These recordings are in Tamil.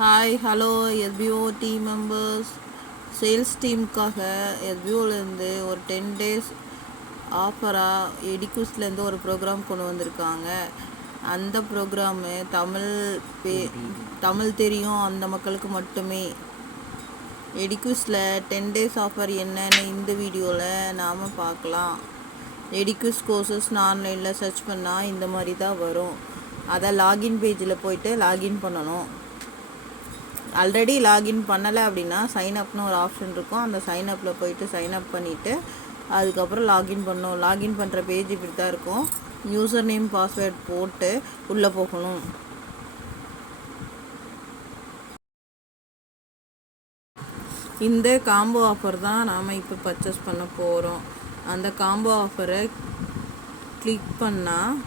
Hi hello SPO team members. Sales டீமுக்காக எஸ்பிஓலேருந்து ஒரு 10 டேஸ் ஆஃபராக எடிக்யூஸ்லேருந்து ஒரு ப்ரோக்ராம் கொண்டு வந்திருக்காங்க. அந்த ப்ரோக்ராமு தமிழ் தெரியும் அந்த மக்களுக்கு மட்டுமே. எடிக்யூஸில் 10 டேஸ் ஆஃபர் என்னன்னு இந்த வீடியோவில் நாம் பார்க்கலாம். எடிக்யூஸ் கோர்சஸ்னு ஆன்லைனில் சர்ச் பண்ணால் இந்த மாதிரி தான் வரும். அதை லாகின் பேஜில் போய்ட்டு லாகின் பண்ணணும். ஆல்ரெடி லாகின் பண்ணலை அப்படின்னா சைன்அப்னு ஒரு ஆப்ஷன் இருக்கும். அந்த சைன்அப்பில் போயிட்டு சைன்அப் பண்ணிவிட்டு அதுக்கப்புறம் லாகின் பண்ணணும். லாகின் பண்ணுற பேஜ் இப்படி தான் இருக்கும். யூசர் நேம் பாஸ்வேர்ட் போட்டு உள்ளே போகணும். இந்த காம்போ ஆஃபர் தான் நாம் இப்போ பர்ச்சேஸ் பண்ண போகிறோம். அந்த காம்போ ஆஃபரை கிளிக் பண்ணால்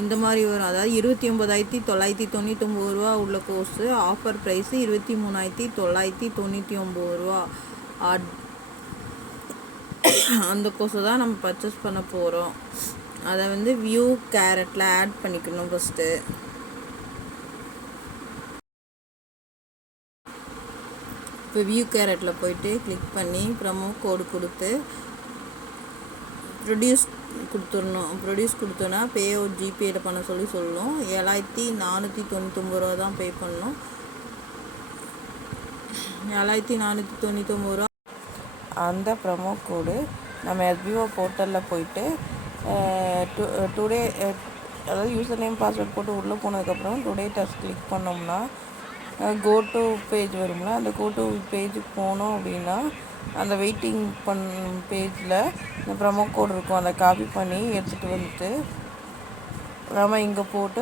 இந்த மாதிரி வரும். அதாவது 29,999 ரூபா உள்ள கோர்ஸு. ஆஃபர் ப்ரைஸு 23,999 ரூபா. அந்த கோர்ஸை தான் நம்ம பர்ச்சேஸ் பண்ண போகிறோம். அதை வியூ கேரட்டில் ஆட் பண்ணிக்கணும். ஃபஸ்ட்டு இப்போ வியூ கேரட்டில் போயிட்டு கிளிக் பண்ணி ப்ரமோ கோடு கொடுத்து ப்ரொடியூஸ் கொடுத்தோன்னா பே அவுட் ஜிபேயில் பண்ண சொல்லணும். 7,499 ரூபா தான் பே பண்ணணும். 7,499 ரூபா. அந்த ப்ரமோ கோடு நம்ம எஸ்பிஓ போர்ட்டலில் போயிட்டு டுடே அதாவது யூசர் நேம் பாஸ்வேர்ட் போட்டு உள்ளே போனதுக்கப்புறம் டுடே டெஸ்ட் கிளிக் பண்ணோம்னா கோ டு பேஜ் வரும்ல. அந்த கோ டு பேஜுக்கு போனோம் அப்படின்னா அந்த வெயிட்டிங் பேஜில் இந்த ப்ரமோ கோடு இருக்கும். அதை காப்பி பண்ணி எடுத்துகிட்டு வந்துட்டு நம்ம இங்கே போட்டு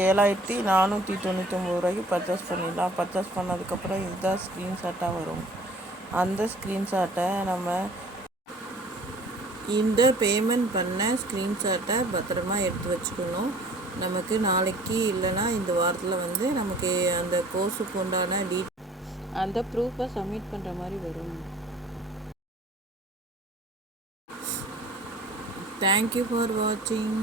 7,499 ரூபாய்க்கு பர்ச்சேஸ் பண்ணிடலாம். பர்ச்சேஸ் பண்ணதுக்கப்புறம் இதுதான் ஸ்க்ரீன்ஷாட்டாக வரும். அந்த ஸ்க்ரீன்ஷாட்டை நம்ம இந்த பேமெண்ட் பண்ண ஸ்க்ரீன்ஷாட்டை பத்திரமா எடுத்து வச்சுக்கணும். நமக்கு நாளைக்கு இல்லைன்னா இந்த வாரத்தில் நமக்கு அந்த கோர்ஸுக்கு உண்டான அந்த ப்ரூஃபை சப்மிட் பண்ணுற மாதிரி வரும். தேங்க்யூ ஃபார் வாட்சிங்.